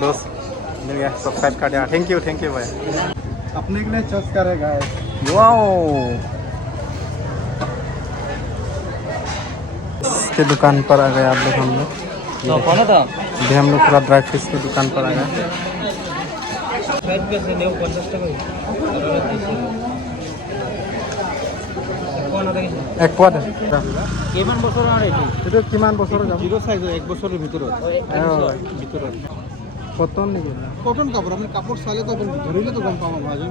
दोस्त मिल गया, सब्सक्राइब कर दिया। थैंक यू भाई। अपने के लिए चॉइस करेगा। वाओ, इसके दुकान पर आ गए आप लोग। हम लोग अभी हम लोग पूरा ड्राई फिश की दुकान पर आ गए। एक पद কিমান বছৰৰ এইটো? এইটো কিমান বছৰ যাব? জিৰ' সাইজ 1 বছৰৰ ভিতৰত। ভিতৰত কটন নেকি? কটন কাপোৰ। আপুনি কাপোৰ চালে তো ধৰিলে তো গম পাব ভাজি।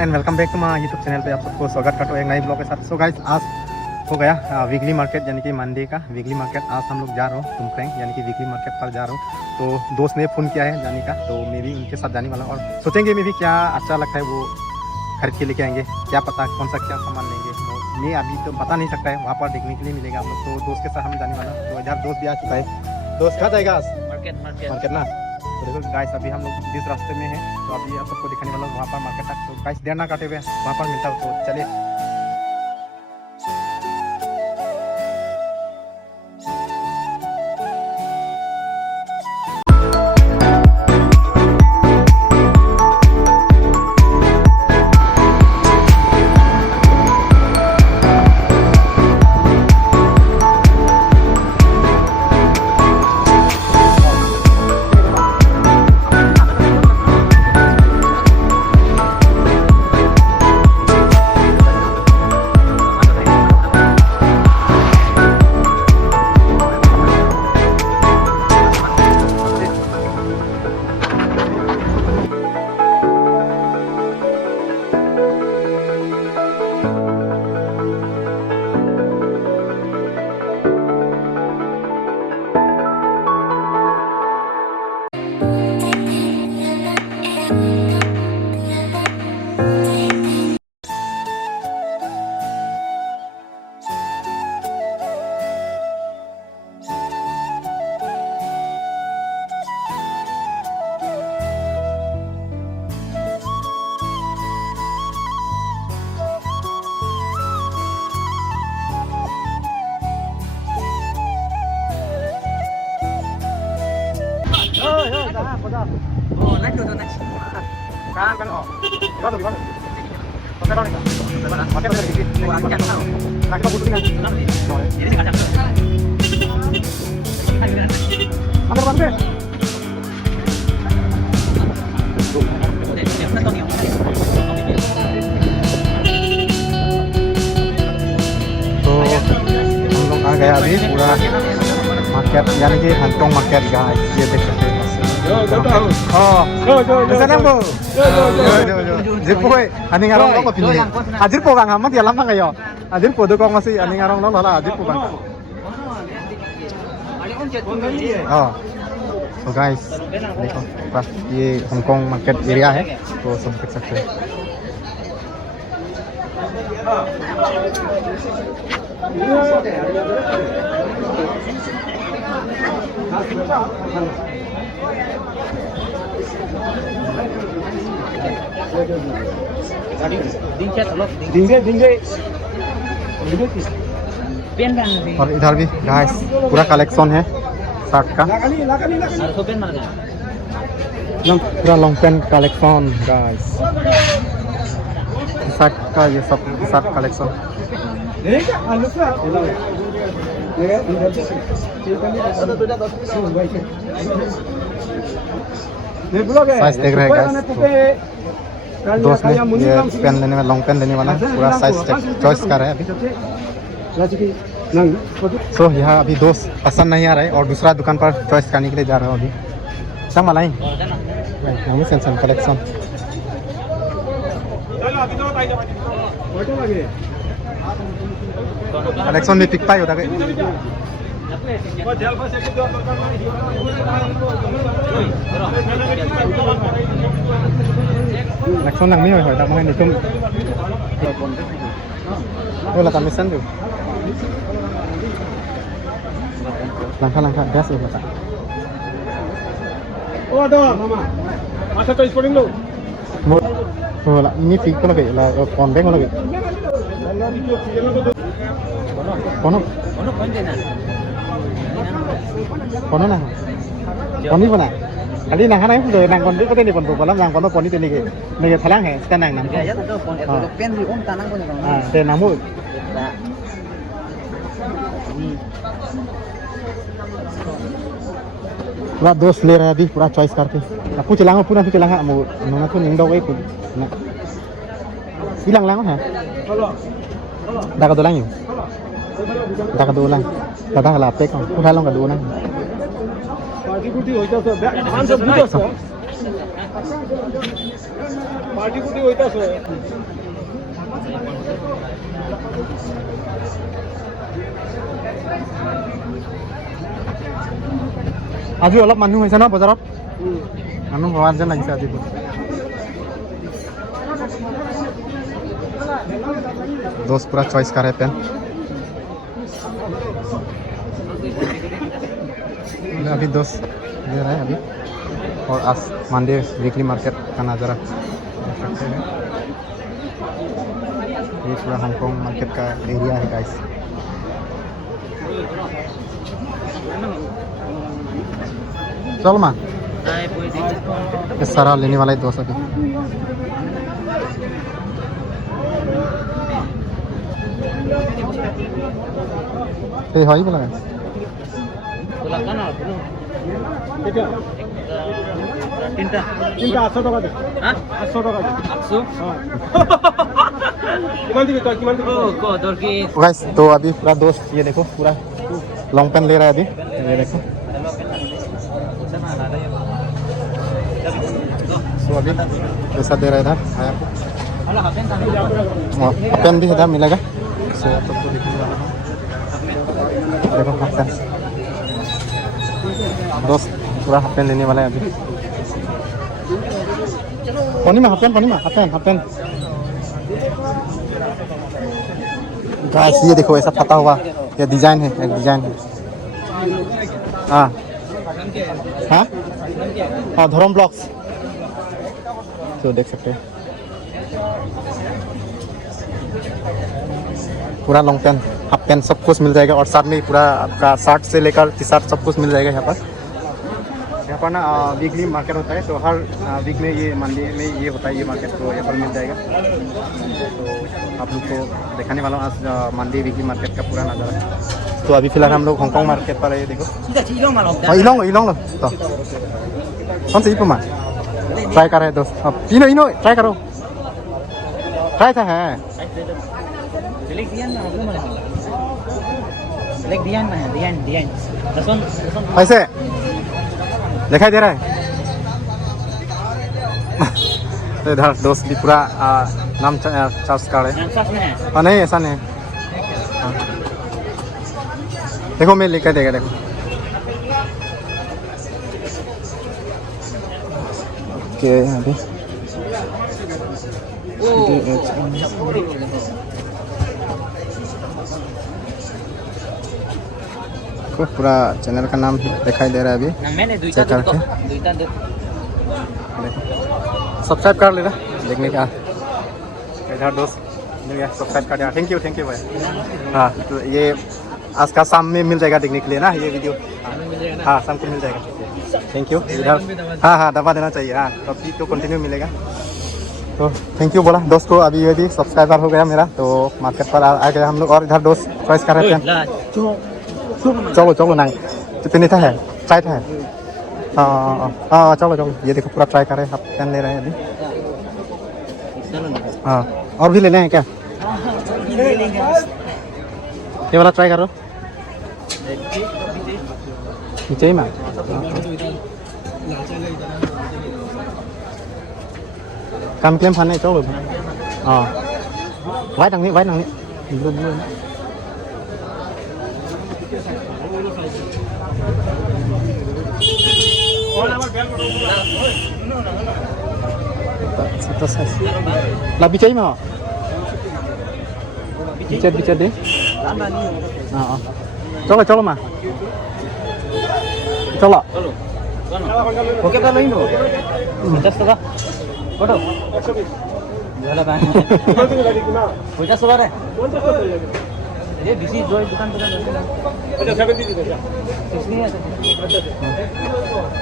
And welcome back to my YouTube channel पे आप सबको स्वागत करता हूँ एक नई ब्लॉग के साथ। सो गाइस, आज हो गया वीकली मार्केट यानी कि मंडे का वीकली मार्केट। आज हम लोग जा रहे हो तुमफ्रेंग यानी कि वीकली मार्केट पर जा रहा हूँ। तो दोस्त ने फ़ोन किया है जाने का, तो मैं भी उनके साथ जाने वाला हूँ और सोचेंगे मैं भी क्या अच्छा लगता है वो खरीद के लेके आएंगे। क्या पता कौन सा क्या सामान लेंगे, तो मैं अभी तो बता नहीं सकता है, वहाँ पर देखने के लिए मिलेगा हम लोग। तो दोस्त के साथ हम जाने वाला। तो इधर दोस्त भी आ चुका है। दोस्त कहाँ जाएगा? मार्केट ना। तो देखो गाइस, अभी हम लोग जिस रास्ते में हैं तो अभी आप सबको दिखाने वाला हूँ वहाँ पर मार्केट तक। तो गाइस देर ना काटे हुए वहाँ पर मिलता हूँ, तो चलिए। आ गया अभी पूरा मार्केट यानी कि हांगकांग मार्केट गाइस, ये देख सकते हैं। Ani ngarong lo pilih. Ajir po bang amat ya lama kayo. Ajir po dukong masih ani ngarong lo lah ajir po bang. Oh, so guys, देखो पास ये हांगकांग मार्केट एरिया है, तो सब देख सकते हैं। और इधर भी गाइस पूरा कलेक्शन है शर्ट का, पूरा long pant collection guys, shirt का ये सब शर्ट कलेक्शन। साइज देख रहे हैं गाइस, दोस्त ने ये पेन लेने में लॉन्ग पेन लेने वाला पूरा साइज चॉइस कर रहा है अभी। सो यहाँ अभी दोस्त पसंद नहीं आ रहा है और दूसरा दुकान पर चॉइस करने के लिए जा रहा हूँ अभी। सब मलाई सेंसन कलेक्शन। कलेक्शन में पिक पाई होता है कलेक्शन नंग नहीं होता मैं निकुम वो lah kamisan tuh langkah gas loh kata oh ada mama masa choice sporting lo oh lah ini pick ko lagi lah konten ko lagi kono kono na koni mana kali nang hanai pun nang kon ko teni pon ko lam nang kon poni teni ke nege thalang hai sta nang nam ya tu pon itu pen di om tanang pun orang ah te namu पूरा दोस्त ले रहा है अभी पूरा choice करके आपको चलाऊंगा पूरा भी चलाऊंगा मु नोना को निंदो गई कुछ ना hilang lang ha dah ka lang yun dah ka lang dah ka lapek ko udah lang ka do nang party kuty hoitaso ধান সব বুঝাছো party kuty hoitaso আজি অলপ মানুহ হৈছে ন বজাৰত মানুহ হোৱা যেন লাগিছে আজি दोस्त पूरा चॉइस कर रहे पेन अभी दोस्त ले रहा है अभी और आज मंडे वीकली मार्केट का नज़ारा देख सकते हैं ये पूरा हांगकांग मार्केट का एरिया है गाइस चलो माँ ये सारा लेने वाला है दोस्त अभी ये है ही बोला এটা তিনটা 800 টাকা দে হ্যাঁ 800 টাকা দে 800 হ্যাঁ কিমান দিবি কিমান দিবি কো তোর কি गाइस तो अभी पूरा दोस्त ये देखो पूरा लॉन्ग पेन ले रहा है अभी ये देखो तो अभी पैसा दे रहा है इधर पेन भी इधर मिलेगा सो सबको दिखने वाला है देखो हाफ पेन दोस्त पूरा हाफ पेन लेने वाला है अभी पानी में हाफ पेन गाइस ये देखो ऐसा फटा हुआ ये डिजाइन है एक डिजाइन है हाँ हाँ हाँ धर्म ब्लॉक्स तो देख सकते हैं पूरा लॉन्ग पेन हाफ पेन सब कुछ मिल जाएगा और साथ में पूरा आपका शर्ट से लेकर टी शर्ट सब कुछ मिल जाएगा यहाँ पर ना वीकली मार्केट होता है तो हर वीक में ये मंडे में ये होता है ये मार्केट तो यहाँ पर मिल जाएगा तो आप लोग को दिखाने वाला हूँ आज मंडे वीकली मार्केट का पूरा नज़ारा तो अभी फिलहाल हम लोग हांगकांग मार्केट पर है देखो इलोंग लो तो कौन सा इपमा ट्राई कर रहे हैं दोस्त अब इनो ट्राई करो ट्राई था है ऐसे दिखाई दे रहा है तो इधर दोस्त भी पूरा नाम चार्ज कर रहे हैं नहीं ऐसा नहीं हाँ। देखो मैं लेकर देगा देखो ओके अभी पूरा चैनल का नाम दिखाई दे रहा है अभी चेक करके सब्सक्राइब कर लेना देखने का इधर दोस्त सब्सक्राइब कर दिया थैंक यू भाई हाँ तो ये आज का शाम में मिल जाएगा देखने के लिए ना ये वीडियो हाँ शाम को मिल जाएगा थैंक यू इधर हाँ दबा देना चाहिए हाँ तो अभी तो कंटिन्यू मिलेगा तो थैंक यू बोला दोस्त को अभी ये भी सब्सक्राइबर हो गया मेरा तो मार्केट पर आ गया हम लोग और इधर दोस्त चॉइस कर रहे थे चलो नांग तो पेन था है ट्राई था है हाँ चलो ये देखो पूरा ट्राई कर रहे हैं आप पेन ले रहे हैं अभी हाँ और भी लेने हैं क्या ये वाला ट्राई करो नीचे ही में कम क्लेम फाने चलो हाँ वाइट अंगनी blue Satu size. Lah bicara mau? Bicara deh. Nah, coba mah. Coba. Oke kalau ini 50 টাকা কত ভালো পায় 50 টাকা রে ये बिजी जो दुकान अच्छा 70 दी क्या कुछ नहीं है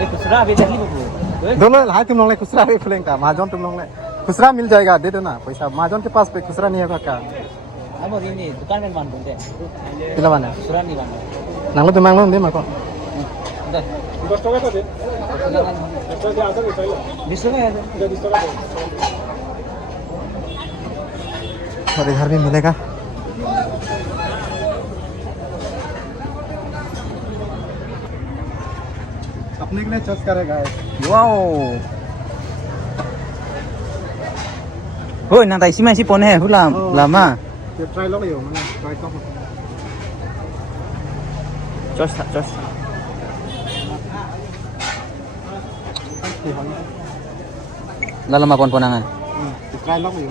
ये खुसरा भी देख ली दोनों हाय तुम लोग ने खुसरा भी खुलेंगे महाजन तुम लोग ने खुसरा मिल जाएगा दे देना पैसा महाजन के पास पे खुसरा नहीं होगा क्या अब ini दुकान में मान बोलते हैं किला बना खुसरा नहीं बना nang tuh mang deh mako 10 টাকা তো দে 10 টাকা আছে নি তাইলে 20 টাকা আছে 20 টাকা দে और इधर भी मिलेगा अपने के लिए चॉइस करेगा wow Hoi, nang taisi masih pone hulam lama. ये ट्राई लो यो मैंने ट्राई तो Jos. Lama pon-ponangan. ट्राई लो यो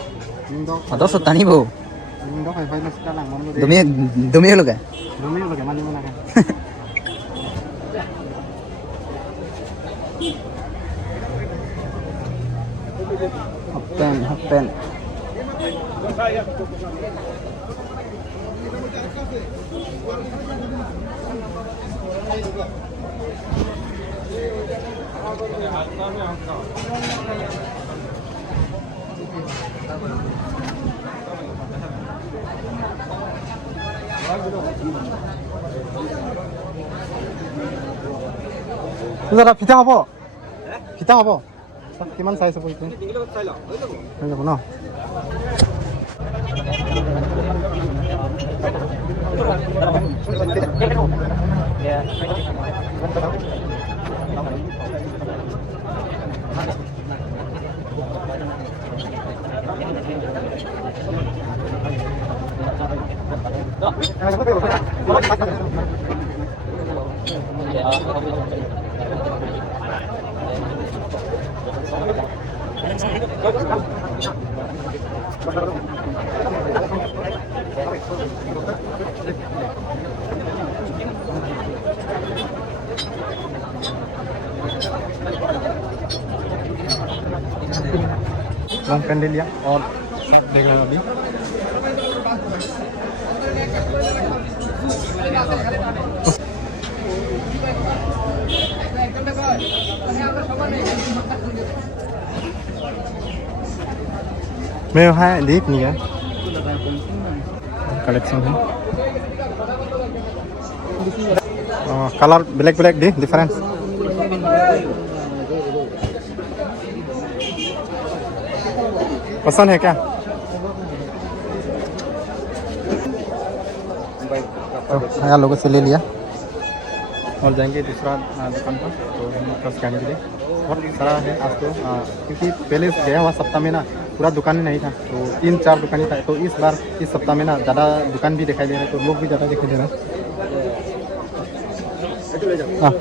निंदो Atau sotani bu. निंदो फाइ लो sekarang mau deh Demi lu kan? demi lo gimana mana kan Happen. जरा फिता हबो फिता हबो किमान size हबो इथे হৈ যাব ন लॉन्ग पेन ले लिया और देख रहे हो अभी मैं है देख नहीं है कलेक्शन है कलर ब्लैक दी डिफरेंस पसंद है क्या तो यहाँ लोगों से ले लिया और जाएंगे दूसरा दुकान पर तो हम फर्स्ट खाने के लिए बहुत सारा है आज तो क्योंकि पहले गया हुआ सप्ताह में ना पूरा दुकान नहीं था तो 3-4 दुकान ही था तो इस बार इस सप्ताह में ना ज़्यादा दुकान भी दिखाई दे रहे हैं तो लोग भी ज़्यादा दिखाई दे रहे हैं हाँ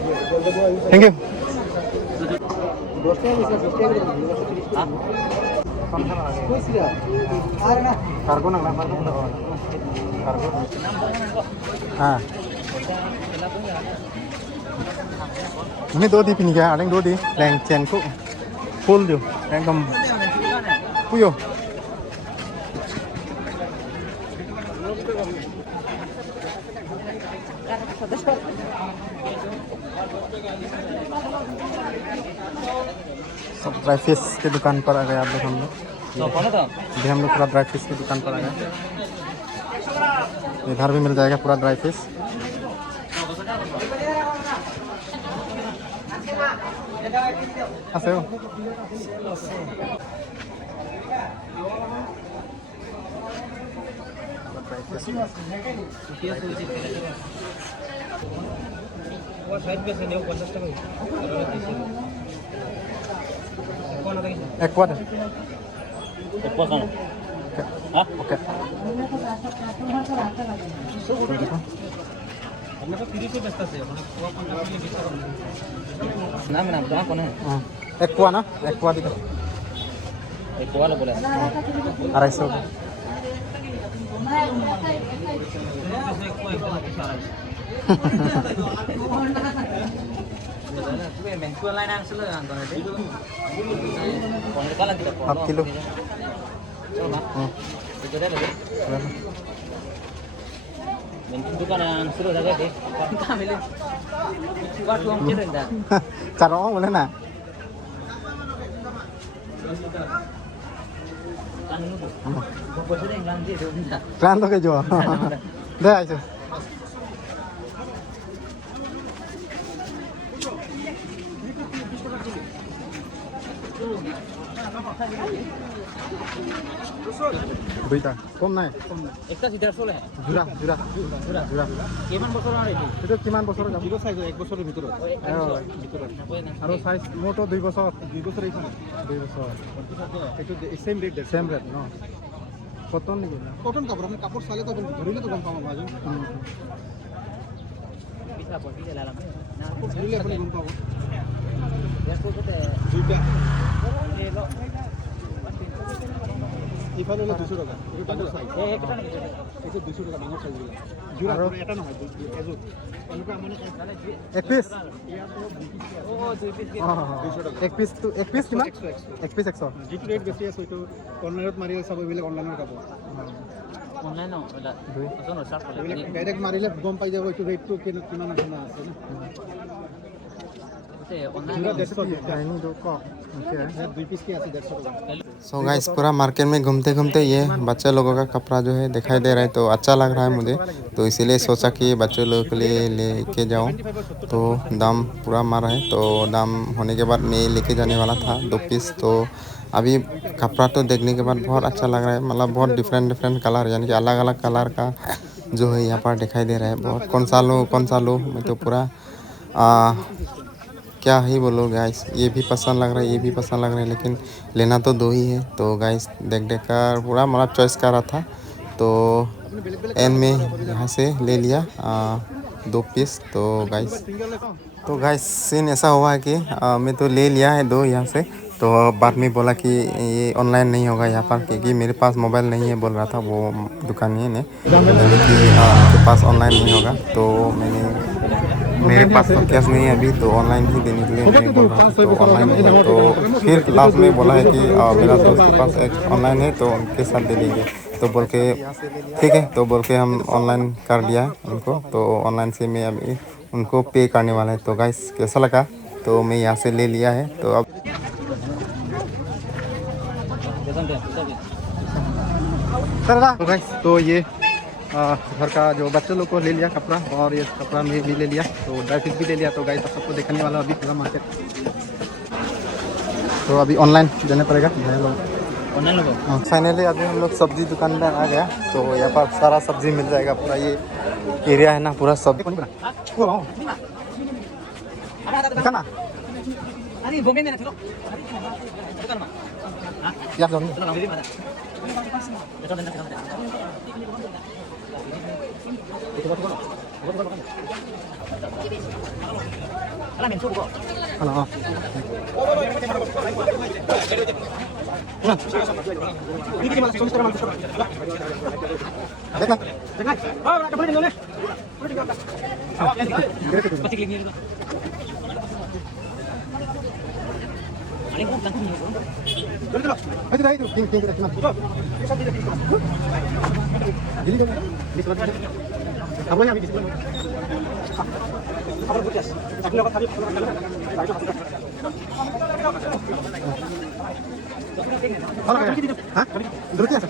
थैंक यू कार्गो ना कार्गो हाँ ini 2 di pinggir ada yang 2 di leng chen ku full tuh एकदम puyo सब ड्राई फिश के दुकान पर आ गए आप लोग हम लोग अभी हम लोग पूरा ड्राई फिश की दुकान पर आ गए इधर भी मिल जाएगा पूरा ड्राई फिश आसेओ एक कुआर ओके আমরা তো 30 বেচতাছে মানে পোয়া 50 দিয়ে 20 টাকা না না না কোন है एक पुआ ना एक पुआ दिखा এই পোয়া লো বলে 250 का mensual line ang sila ang ganito. Kung ka lang dito po. Half kilo. So ba? Ito dito. Mensual dukan ang sila daga de. Kami le. What you want to do? Caro boleh na. Ano po? Bukod sa yung lang dito. Klan to ke jo. Deh ayo. Berita, kom naik. Ekta sidar sole hai. Jura. Keman bosor ar etu. Itu kiman bosor যাব? Zero size 1 বছরের ভিতরে আরো size মোটো 2 বছর 2 বছর এখানে 2 বছর একটু same rate same rate ন কত নিবে কটন কাপড় আপনি কাপড় সালে তো ধরিলে তো কম পাবো মাঝে Bisa po, bisa lalam. Na ধরিলে আপনি কম পাবো ya po kote. দুইটা Lelo. ইফালে হলো 200 টাকা এটা ডাবল সাইজ Kita ni. এটা 200 টাকা ডাবল সাইজ জুরা এটা না হয় এজো অনুকা মানে এক পিস Oh, 2 piece. এক পিস তো এক পিস কিমান এক পিস 100 যেটো রেট বেছি আছে ওইটো অনলাইনত মাৰিলে চাব এইবিলাক অনলাইনৰ কাপোৰ Online no, wala. Ito no, sharp pala. এইবিলাক ডাইৰেক্ট মাৰিলে গম পাই যাব এইটো ৰেটটো কিমান আছে না আছে না Kasi online জুৰা no. 150 টাকা ini do kok oke দুই পিস কি আছে 150 টাকা सो गाइस पूरा मार्केट में घूमते घूमते ये बच्चे लोगों का कपड़ा जो है दिखाई दे रहा है तो अच्छा लग रहा है मुझे तो इसीलिए सोचा कि बच्चों लोगों के लिए लेके जाऊं तो दाम पूरा मारा है तो दाम होने के बाद मैं लेके जाने वाला था 2 पीस तो अभी कपड़ा तो देखने के बाद बहुत अच्छा लग रहा है मतलब बहुत डिफरेंट कलर यानी कि अलग अलग कलर का जो है यहाँ पर दिखाई दे रहा है बहुत कौन सा लो मैं तो पूरा क्या ही बोलो गाइस ये भी पसंद लग रहा है ये भी पसंद लग रहा है लेकिन लेना तो 2 ही है तो गाइस देख कर पूरा मतलब चॉइस कर रहा था तो एंड में यहाँ से ले लिया 2 पीस तो गाइस सीन ऐसा हुआ है कि मैं तो ले लिया है 2 यहाँ से तो बाद में बोला कि ये ऑनलाइन नहीं होगा यहाँ पर क्योंकि मेरे पास मोबाइल नहीं है बोल रहा था वो दुकानी ने कि आपके पास ऑनलाइन नहीं होगा तो मैंने मेरे पास तो कैश नहीं है अभी तो ऑनलाइन ही देने के लिए मैं बोल रहा था तो ऑनलाइन है तो फिर लास्ट में बोला है कि मेरा दोस्त के पास एक ऑनलाइन है तो उनके साथ दे देंगे तो बोल के ठीक है तो बोल के हम ऑनलाइन कर दिया उनको तो ऑनलाइन से मैं अभी उनको पे करने वाला है तो गाइस कैसा लगा तो मैं यहाँ से ले लिया है तो अब तो गाइस तो ये घर का जो बच्चों लोग को ले लिया कपड़ा और ये कपड़ा में भी ले लिया तो ड्राई फ्रूट भी ले लिया तो गाइस सबको देखने वाला अभी पूरा मार्केट तो अभी ऑनलाइन देना पड़ेगा Online lo. फाइनली अभी हम लोग सब्जी दुकान में आ गया तो यहाँ पर सारा सब्जी मिल जाएगा पूरा ये एरिया है ना पूरा सब्जी दुकान Ani bome na thilo. Bukan ma. या जाओ Ito lang din mada. Ito din na kita. Ito ba ko? Ala mensu ko. Hello देखा Pati klik ni. Ani ko tangkap ni ko. itu tinggi apa yang habis hah? Dulu ya?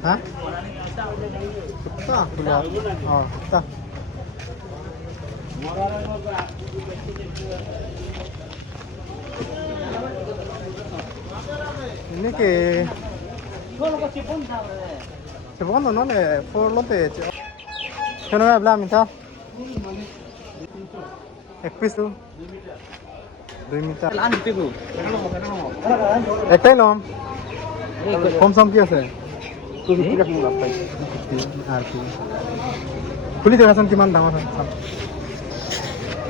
Hah? Kita keluar. Oh, kita. Ini ke sepondo no le for lote Kenapa belah minta? एक piece दो 2 metre Laan gitu bu. একটাই লম কম সম কি আছে আর কি খুলি দেখাচোন কিমান ডাঙৰ হয়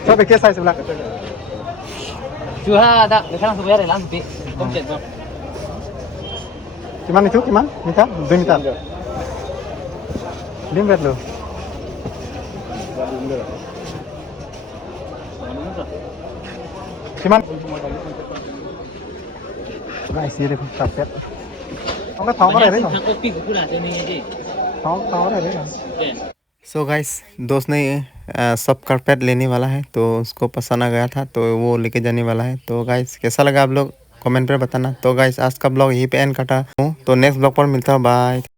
চব একে চাইজ বিলাক Juha ada, sekarang sebenarnya laan gitu. Komcet tuh. কিমান itu কিমান মিটাৰ 2 মিটাৰ দিম বেট লো কিমান guys ini देखो carpet हमका थाव कर रहे Yang kopi buku lah sini aja. थाव कर रहे Oke. सो गाइस दोस्त ने सब कारपेट लेने वाला है तो उसको पसंद आ गया था तो वो लेके जाने वाला है तो गाइस कैसा लगा आप लोग कमेंट पर बताना तो गाइस आज का ब्लॉग यहीं पे एंड काटा हूँ तो नेक्स्ट ब्लॉग पर मिलता हूँ बाय।